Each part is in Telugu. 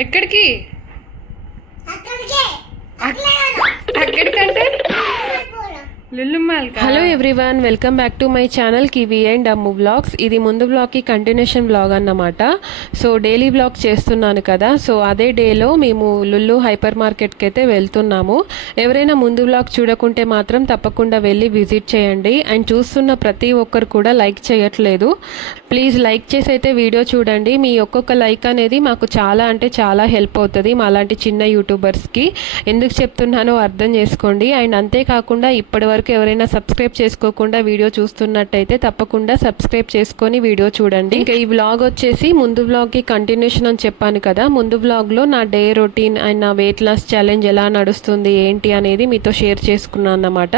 ఎక్కడికి? అక్కడికంటే Lulu mall. Hello everyone, welcome back to my channel Kiwi and Ammu vlogs. ఇది ముందు వ్లాగ్కి కంటిన్యూషన్ వ్లాగ్ అన్నమాట. సో డైలీ వ్లాగ్ చేస్తున్నాను కదా, సో అదే డేలో మేము లుల్లు హైపర్ మార్కెట్కి అయితే వెళ్తున్నాము. ఎవరైనా ముందు వ్లాగ్ చూడకుంటే మాత్రం తప్పకుండా వెళ్ళి విజిట్ చేయండి. అండ్ చూస్తున్న ప్రతి ఒక్కరు కూడా లైక్ చేయట్లేదు. ప్లీజ్ లైక్ చేసి అయితే వీడియో చూడండి. మీ ఒక్కొక్క లైక్ అనేది మాకు చాలా అంటే చాలా హెల్ప్ అవుతుంది మా అలాంటి చిన్న యూట్యూబర్స్కి. ఎందుకు చెప్తున్నానో అర్థం చేసుకోండి. అండ్ అంతేకాకుండా ఇప్పటి వరకు ఎవరైనా సబ్స్క్రైబ్ చేసుకోకుండా వీడియో చూస్తున్నట్టయితే తప్పకుండా సబ్స్క్రైబ్ చేసుకొని వీడియో చూడండి. ఇంకా ఈ వ్లాగ్ వచ్చేసి ముందు వ్లాగ్కి కంటిన్యూషన్ అని చెప్పాను కదా. ముందు వ్లాగ్లో నా డే రొటీన్ అండ్ నా వెయిట్ లాస్ ఛాలెంజ్ ఎలా నడుస్తుంది ఏంటి అనేది మీతో షేర్ చేసుకున్నాను అన్నమాట.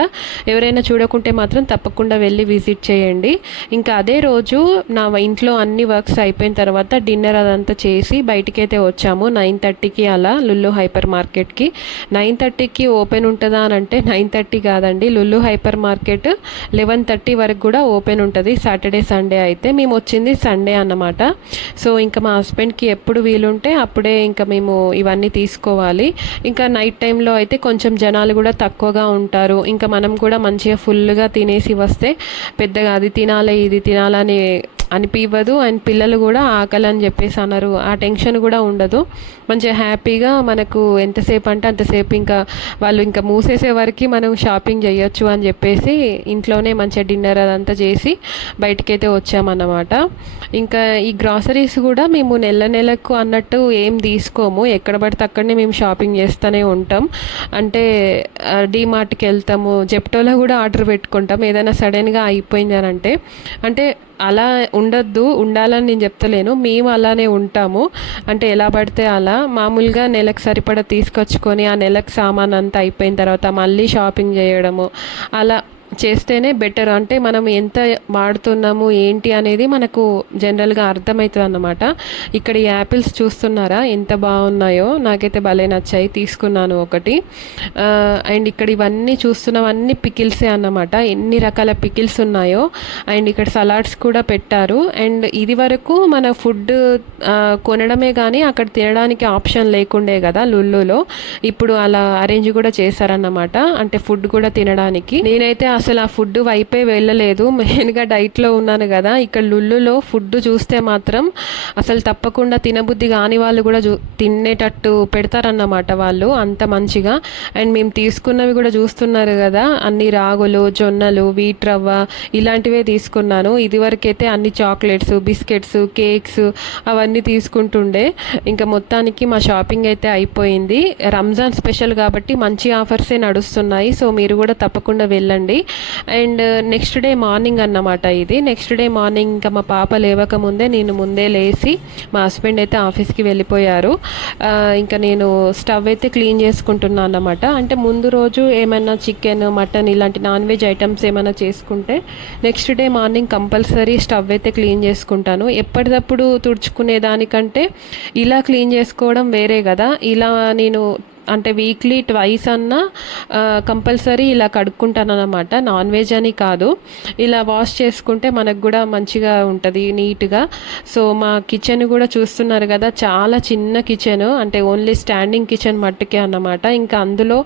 ఎవరైనా చూడకుంటే మాత్రం తప్పకుండా వెళ్ళి విజిట్ చేయండి. ఇంకా అదే రోజు నా ఇంట్లో అన్ని వర్క్స్ అయిపోయిన తర్వాత డిన్నర్ అదంతా చేసి బయటికైతే వచ్చాము 9:30కి అలా లుల్లు హైపర్ మార్కెట్కి. 9:30కి ఓపెన్ ఉంటుందా అని అంటే 9:30 కాదండి, లుల్లు హైపర్ మార్కెట్ 11:30 వరకు కూడా ఓపెన్ ఉంటుంది సాటర్డే సండే అయితే. మేము వచ్చింది సండే అన్నమాట. సో ఇంకా మా హస్బెండ్కి ఎప్పుడు వీలుంటే అప్పుడే ఇంకా మేము ఇవన్నీ తీసుకోవాలి. ఇంకా నైట్ టైంలో అయితే కొంచెం జనాలు కూడా తక్కువగా ఉంటారు. ఇంకా మనం కూడా మంచిగా ఫుల్గా తినేసి వస్తే పెద్దగా అది తినాలి ఇది తినాలని అనిపివ్వదు. అండ్ పిల్లలు కూడా ఆకలి అని చెప్పేసి అన్నారు. ఆ టెన్షన్ కూడా ఉండదు. మంచిగా హ్యాపీగా మనకు ఎంతసేపు అంటే అంతసేపు ఇంకా వాళ్ళు ఇంకా మూసేసే వరకు మనం షాపింగ్ చేయొచ్చు అని చెప్పేసి ఇంట్లోనే మంచిగా డిన్నర్ అదంతా చేసి బయటికైతే వచ్చామన్నమాట. ఇంకా ఈ గ్రాసరీస్ కూడా మేము నెలకు అన్నట్టు ఏం తీసుకోము. ఎక్కడ పడితే అక్కడనే మేము షాపింగ్ చేస్తూనే ఉంటాం. అంటే డీమార్ట్కి వెళ్తాము, జెప్టోలో కూడా ఆర్డర్ పెట్టుకుంటాం ఏదైనా సడన్గా అయిపోయింది అని అంటే అలా ఉండొద్దు, ఉండాలని నేను చెప్తలేను. మేము అలానే ఉంటాము. అంటే ఎలా పడితే అలా మామూలుగా నెలకు సరిపడా తీసుకొచ్చుకొని ఆ నెలకు సామాన్ అంతా అయిపోయిన తర్వాత మళ్ళీ షాపింగ్ చేయడము అలా చేస్తేనే బెటర్. అంటే మనం ఎంత వాడుతున్నాము ఏంటి అనేది మనకు జనరల్గా అర్థమవుతుంది అన్నమాట. ఇక్కడ ఈ యాపిల్స్ చూస్తున్నారా ఎంత బాగున్నాయో, నాకైతే భలే నచ్చాయి, తీసుకున్నాను ఒకటి. అండ్ ఇక్కడ ఇవన్నీ చూస్తున్నవన్నీ పికిల్సే అన్నమాట. ఎన్ని రకాల పికిల్స్ ఉన్నాయో. అండ్ ఇక్కడ సలాడ్స్ కూడా పెట్టారు. అండ్ ఇది వరకు మన ఫుడ్ కొనడమే కానీ అక్కడ తినడానికి ఆప్షన్ లేకుండే కదా లుల్లులో. ఇప్పుడు అలా అరేంజ్ కూడా చేశారన్నమాట. అంటే ఫుడ్ కూడా తినడానికి. నేనైతే అసలు ఆ ఫుడ్ వైపే వెళ్ళలేదు, మెయిన్గా డైట్లో ఉన్నాను కదా. ఇక్కడ లుల్లులో ఫుడ్ చూస్తే మాత్రం అసలు తప్పకుండా తినబుద్ధి కాని వాళ్ళు కూడా తినేటట్టు పెడతారన్నమాట వాళ్ళు, అంత మంచిగా. అండ్ మేము తీసుకున్నవి కూడా చూస్తున్నారు కదా, అన్ని రాగులు, జొన్నలు, వీట్ రవ్వ ఇలాంటివే తీసుకున్నాను. ఇదివరకైతే అన్ని చాక్లెట్స్, బిస్కెట్స్, కేక్స్ అవన్నీ తీసుకుంటుండే. ఇంకా మొత్తానికి మా షాపింగ్ అయితే అయిపోయింది. రంజాన్ స్పెషల్ కాబట్టి మంచి ఆఫర్సే నడుస్తున్నాయి. సో మీరు కూడా తప్పకుండా వెళ్ళండి. అండ్ నెక్స్ట్ డే మార్నింగ్ అన్నమాట ఇది. నెక్స్ట్ డే మార్నింగ్ ఇంకా మా పాప లేవక ముందే నేను ముందే లేచి మా హస్బెండ్ అయితే ఆఫీస్కి వెళ్ళిపోయారు. ఇంకా నేను స్టవ్ అయితే క్లీన్ చేసుకుంటున్నాను అన్నమాట. అంటే ముందు రోజు ఏమైనా చికెన్, మటన్ ఇలాంటి నాన్ వెజ్ ఐటమ్స్ ఏమైనా చేసుకుంటే next day morning compulsory stove అయితే క్లీన్ చేసుకుంటాను. ఎప్పటికప్పుడు తుడుచుకునే దానికంటే ఇలా క్లీన్ చేసుకోవడం వేరే కదా. ఇలా నేను అంటే వీక్లీ ట్వైస్ అన్నా కంపల్సరీ ఇలా కడుక్కుంటాను అన్నమాట. నాన్ వెజ్ అని కాదు, ఇలా వాష్ చేసుకుంటే మనకు కూడా మంచిగా ఉంటుంది నీట్గా. సో మా కిచెన్ కూడా చూస్తున్నారు కదా, చాలా చిన్న కిచెన్, అంటే ఓన్లీ స్టాండింగ్ కిచెన్ మట్టుకే అన్నమాట. ఇంకా అందులో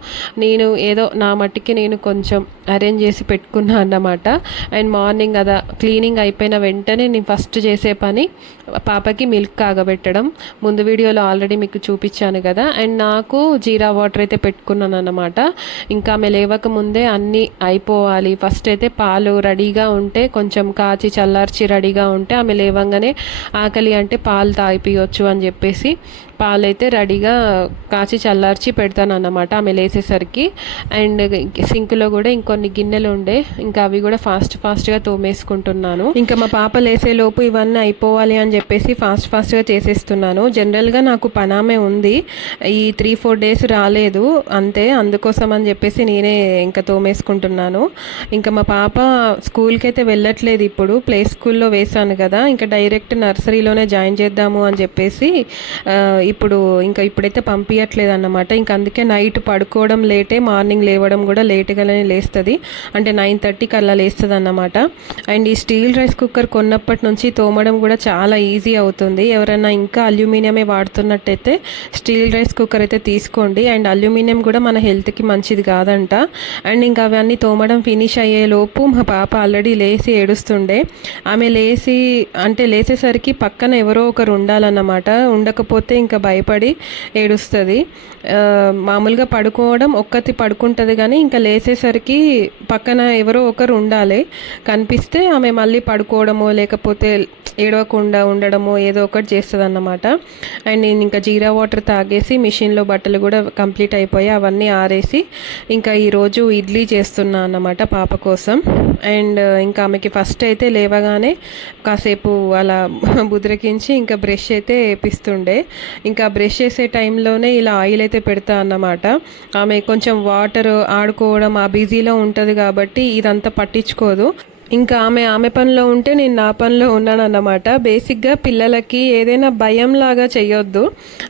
నేను ఏదో నా మట్టుకి నేను కొంచెం అరేంజ్ చేసి పెట్టుకున్నాను అన్నమాట. అండ్ మార్నింగ్ అదా క్లీనింగ్ అయిపోయిన వెంటనే నేను ఫస్ట్ చేసే పని పాపకి మిల్క్ కాగబెట్టడం. ముందు వీడియోలో ఆల్రెడీ మీకు చూపించాను కదా. అండ్ నాకు జీరా వాటర్ అయితే పెట్టుకున్నాను అన్నమాట. ఇంకా ఆమె లేవక ముందే అన్నీ అయిపోవాలి. ఫస్ట్ అయితే పాలు రెడీగా ఉంటే, కొంచెం కాచి చల్లార్చి రెడీగా ఉంటే ఆమె లేవంగానే ఆకలి అంటే పాలు తాగిపోయచ్చు అని చెప్పేసి పాలైతే రెడీగా కాచి చల్లార్చి పెడతాను అన్నమాట ఆమె లేసేసరికి. అండ్ సింక్లో కూడా ఇంకొన్ని గిన్నెలు ఉండే, ఇంకా అవి కూడా ఫాస్ట్గా తోమేసుకుంటున్నాను. ఇంకా మా పాప లేసేలోపు ఇవన్నీ అయిపోవాలి అని చెప్పేసి ఫాస్ట్గా చేసేస్తున్నాను. జనరల్గా నాకు పనామే ఉంది. ఈ 3-4 డేస్ డేస్ రాలేదు అంతే, అందుకోసం అని చెప్పేసి నేనే ఇంకా తోమేసుకుంటున్నాను. ఇంకా మా పాప స్కూల్కి అయితే వెళ్ళట్లేదు, ఇప్పుడు ప్లే స్కూల్లో వేశాను కదా, ఇంకా డైరెక్ట్ నర్సరీలోనే జాయిన్ చేద్దాము అని చెప్పేసి ఇప్పుడైతే పంపించట్లేదు అన్నమాట. ఇంకా అందుకే నైట్ పడుకోవడం లేటే, మార్నింగ్ లేవడం కూడా లేట్గానే లేస్తుంది, అంటే 9:30కి అలా లేస్తుంది అన్నమాట. అండ్ ఈ స్టీల్ రైస్ కుక్కర్ కొన్నప్పటి నుంచి తోమడం కూడా చాలా ఈజీ అవుతుంది. ఎవరైనా ఇంకా అల్యూమినియమే వాడుతున్నట్టయితే స్టీల్ రైస్ కుక్కర్ అయితే తీసుకోండి. అండ్ అల్యూమినియం కూడా మన హెల్త్కి మంచిది కాదంట. అండ్ ఇంకా అవన్నీ తోమడం ఫినిష్ అయ్యేలోపు మా పాప ఆల్రెడీ లేచి ఏడుస్తుండే. ఆమె లేచేసరికి పక్కన ఎవరో ఒకరు ఉండాలన్నమాట, ఉండకపోతే ఇంకా భయపడి ఏడుస్తుంది. మామూలుగా పడుకోవడం ఒక్కతి పడుకుంటుంది, కానీ ఇంకా లేచేసరికి పక్కన ఎవరో ఒకరు ఉండాలి, కనిపిస్తే ఆమె మళ్ళీ పడుకోవడమో లేకపోతే ఏడవకుండా ఉండడమో ఏదో ఒకటి చేస్తుంది అన్నమాట. అండ్ నేను ఇంకా జీరా వాటర్ తాగేసి మిషన్లో బట్టలు కూడా కంప్లీట్ అయిపోయి అవన్నీ ఆరేసి ఇంకా ఈరోజు ఇడ్లీ చేస్తున్నా అన్నమాట పాప కోసం. అండ్ ఇంకా ఆమెకి ఫస్ట్ అయితే లేవగానే కాసేపు అలా బుద్రకించి ఇంకా బ్రష్ అయితే వేపిస్తుండే. ఇంకా బ్రష్ చేసే టైంలోనే ఇలా ఆయిల్ అయితే పెడతా అన్నమాట. ఆమె కొంచెం వాటర్ ఆడుకోవడం ఆ బిజీలో ఉంటుంది కాబట్టి ఇదంతా పట్టించుకోదు. ఇంకా ఆమె పనిలో ఉంటే నేను నా పనిలో ఉన్నాను అన్నమాట. బేసిక్గా పిల్లలకి ఏదైనా భయం లాగా చేయొద్దు.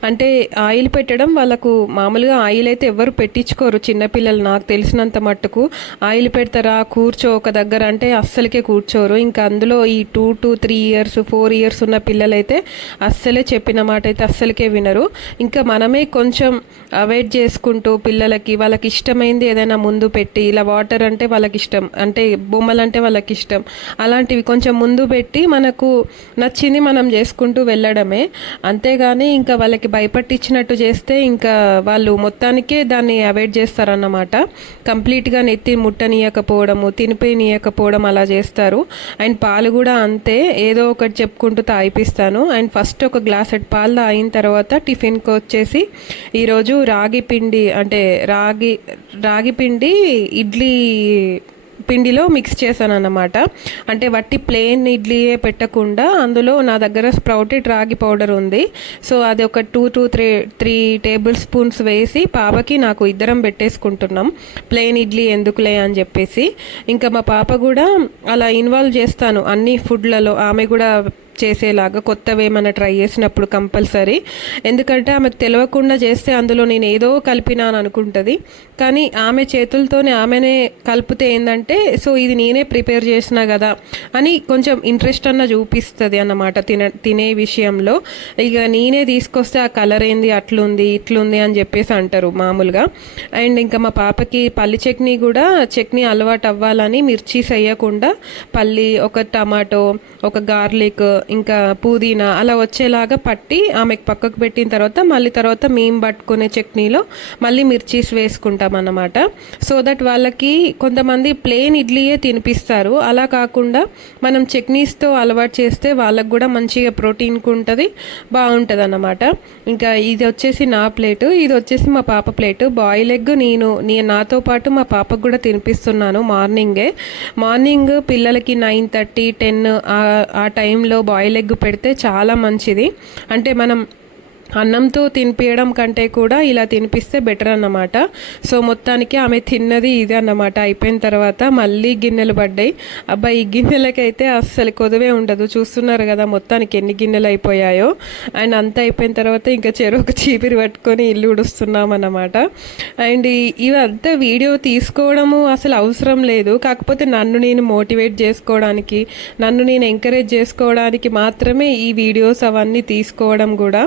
అంటే ఆయిల్ పెట్టడం, వాళ్ళకు మామూలుగా ఆయిల్ అయితే ఎవరు పెట్టించుకోరు చిన్నపిల్లలు, నాకు తెలిసినంత మట్టుకు. ఆయిల్ పెడతారా, కూర్చో ఒక దగ్గర అంటే అస్సలకే కూర్చోరు. ఇంకా అందులో ఈ 2 to 3 years 4 years ఉన్న పిల్లలైతే అస్సలే చెప్పిన మాట అయితే అస్సలకే వినరు. ఇంకా మనమే కొంచెం అవాయిడ్ చేసుకుంటూ పిల్లలకి వాళ్ళకి ఇష్టమైంది ఏదైనా ముందు పెట్టి, ఇలా వాటర్ అంటే వాళ్ళకి ఇష్టం, అంటే బొమ్మలు అంటే వాళ్ళకి ఇష్టం, అలాంటివి కొంచెం ముందు పెట్టి మనకు నచ్చింది మనం చేసుకుంటూ వెళ్ళడమే. అంతేగాని ఇంకా వాళ్ళకి భయపట్టించినట్టు చేస్తే ఇంకా వాళ్ళు మొత్తానికే దాన్ని అవాయిడ్ చేస్తారన్నమాట. కంప్లీట్గా నెత్తి ముట్టనీయకపోవడము, తినిపోనీయకపోవడం అలా చేస్తారు. అండ్ పాలు కూడా అంతే, ఏదో ఒకటి చెప్పుకుంటూ తాగిపిస్తాను. అండ్ ఫస్ట్ ఒక గ్లాసెడ్ పాలు తాగిన తర్వాత టిఫిన్కి వచ్చేసి ఈరోజు రాగి పిండి ఇడ్లీ పిండిలో మిక్స్ చేశాను అన్నమాట. అంటే వట్టి ప్లెయిన్ ఇడ్లీయే పెట్టకుండా అందులో నా దగ్గర స్ప్రౌటెడ్ రాగి పౌడర్ ఉంది. సో అది ఒక 2 to 3 టేబుల్ స్పూన్స్ వేసి పాపకి నాకు ఇద్దరం పెట్టేసుకుంటున్నాం, ప్లెయిన్ ఇడ్లీ ఎందుకులే అని చెప్పేసి. ఇంకా మా పాప కూడా అలా ఇన్వాల్వ్ చేస్తాను అన్ని ఫుడ్లలో, ఆమె కూడా చేసేలాగా కొత్తవి ఏమైనా ట్రై చేసినప్పుడు కంపల్సరీ. ఎందుకంటే ఆమెకు తెలియకుండా చేస్తే అందులో నేను ఏదో కలిపినాను అనుకుంటుంది, కానీ ఆమె చేతులతోనే ఆమెనే కలిపితే ఏంటంటే సో ఇది నేనే ప్రిపేర్ చేసినా కదా అని కొంచెం ఇంట్రెస్ట్ అన్న చూపిస్తుంది అన్నమాట తినే విషయంలో. ఇక నేనే తీసుకొస్తే ఆ కలర్ ఏంది అట్లుంది ఇట్లుంది అని చెప్పేసి అంటారు మామూలుగా. అండ్ ఇంకా మా పాపకి పల్లి చట్నీ అలవాటు అవ్వాలని మిర్చీస్ వేయకుండా పల్లి, ఒక టమాటో, ఒక గార్లిక్, ఇంకా పుదీనా అలా వచ్చేలాగా పట్టి ఆమెకు పక్కకు పెట్టిన తర్వాత మేము పట్టుకునే చట్నీలో మళ్ళీ మిర్చీస్ వేసుకుంటాం అన్నమాట. సో దట్ వాళ్ళకి కొంతమంది ప్లెయిన్ ఇడ్లీయే తినిపిస్తారు, అలా కాకుండా మనం చట్నీస్తో అలవాటు చేస్తే వాళ్ళకు కూడా మంచిగా ప్రోటీన్కి ఉంటుంది, బాగుంటుంది అన్నమాట. ఇంకా ఇది వచ్చేసి నా ప్లేటు, ఇది వచ్చేసి మా పాప ప్లేటు. బాయిల్ ఎగ్ నేను నాతో పాటు మా పాపకు కూడా తినిపిస్తున్నాను మార్నింగ్ పిల్లలకి 9:30 10 ఆ టైంలో బాయిల్ ఎగ్ పెడితే చాలా మంచిది. అంటే మనం అన్నంతో తినిపించడం కంటే కూడా ఇలా తినిపిస్తే బెటర్ అన్నమాట. సో మొత్తానికి ఆమె తిన్నది ఇది అన్నమాట. అయిపోయిన తర్వాత మళ్ళీ గిన్నెలు పడ్డాయి. అబ్బా ఈ గిన్నెలకైతే అస్సలు కొదువే ఉండదు, చూస్తున్నారు కదా మొత్తానికి ఎన్ని గిన్నెలు అయిపోయాయో. అండ్ అంతా అయిపోయిన తర్వాత ఇంకా చెరువుకు చీపిరి పట్టుకొని ఇల్లు ఉడుస్తున్నాం అన్నమాట. అండ్ ఇవంతా వీడియో తీసుకోవడము అసలు అవసరం లేదు, కాకపోతే నన్ను నేను మోటివేట్ చేసుకోవడానికి, నన్ను నేను ఎంకరేజ్ చేసుకోవడానికి మాత్రమే ఈ వీడియోస్ అవన్నీ తీసుకోవడం కూడా.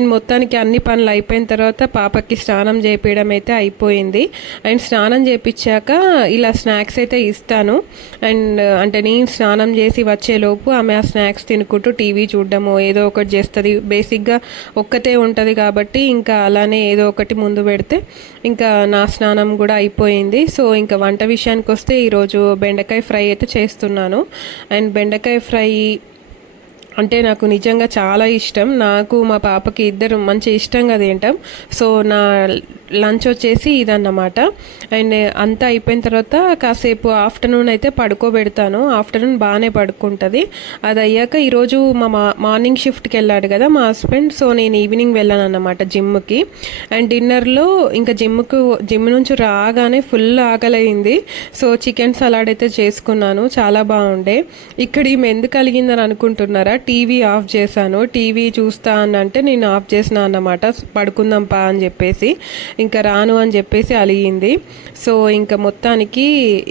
అండ్ మొత్తానికి అన్ని పనులు అయిపోయిన తర్వాత పాపకి స్నానం చేయించడం అయితే అయిపోయింది. అండ్ స్నానం చేయించాక ఇలా స్నాక్స్ అయితే ఇస్తాను. అండ్ అంటే నేను స్నానం చేసి వచ్చేలోపు ఆమె ఆ స్నాక్స్ తినుకుంటూ టీవీ చూడడము ఏదో ఒకటి చేస్తుంది. బేసిక్గా ఒక్కతే ఉంటుంది కాబట్టి ఇంకా అలానే ఏదో ఒకటి ముందు పెడితే ఇంకా నా స్నానం కూడా అయిపోయింది. సో ఇంకా వంట విషయానికి వస్తే ఈరోజు బెండకాయ ఫ్రై అయితే చేస్తున్నాను. అండ్ బెండకాయ ఫ్రై అంటే నాకు నిజంగా చాలా ఇష్టం, నాకు మా పాపకి ఇద్దరు మంచి ఇష్టంగా తింటాం. సో నా లంచ్ వచ్చేసి ఇదన్నమాట. అండ్ అంతా అయిపోయిన తర్వాత కాసేపు ఆఫ్టర్నూన్ అయితే పడుకోబెడతాను. ఆఫ్టర్నూన్ బాగానే పడుకుంటుంది. అది అయ్యాక ఈరోజు మార్నింగ్ షిఫ్ట్కి వెళ్ళాడు కదా మా హస్బెండ్. సో నేను ఈవినింగ్ వెళ్ళాను అన్నమాట జిమ్కి. అండ్ డిన్నర్లో ఇంకా జిమ్ నుంచి రాగానే ఫుల్ ఆకలైంది. సో చికెన్ సలాడ్ అయితే చేసుకున్నాను, చాలా బాగుండే. ఇక్కడ ఈమె ఎందుకు కలిగిందని అనుకుంటున్నారా, టీవీ ఆఫ్ చేశాను. టీవీ చూస్తా అని అంటే నేను ఆఫ్ చేసిన అన్నమాట, పడుకుందాం పా అని చెప్పేసి. ఇంకా రాను అని చెప్పేసి అలిగింది. సో ఇంకా మొత్తానికి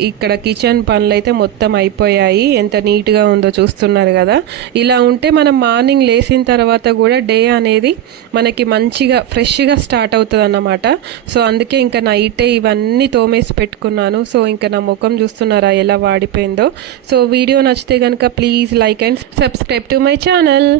ఇక్కడ కిచెన్ పనులు అయితే మొత్తం అయిపోయాయి. ఎంత నీట్గా ఉందో చూస్తున్నారు కదా. ఇలా ఉంటే మనం మార్నింగ్ లేచిన తర్వాత కూడా డే అనేది మనకి మంచిగా ఫ్రెష్గా స్టార్ట్ అవుతుంది అన్నమాట. సో అందుకే ఇంకా నైటే ఇవన్నీ తోమేసి పెట్టుకున్నాను. సో ఇంకా నా ముఖం చూస్తున్నారా ఎలా వాడిపోయిందో. సో వీడియో నచ్చితే కనుక please like and subscribe to my channel.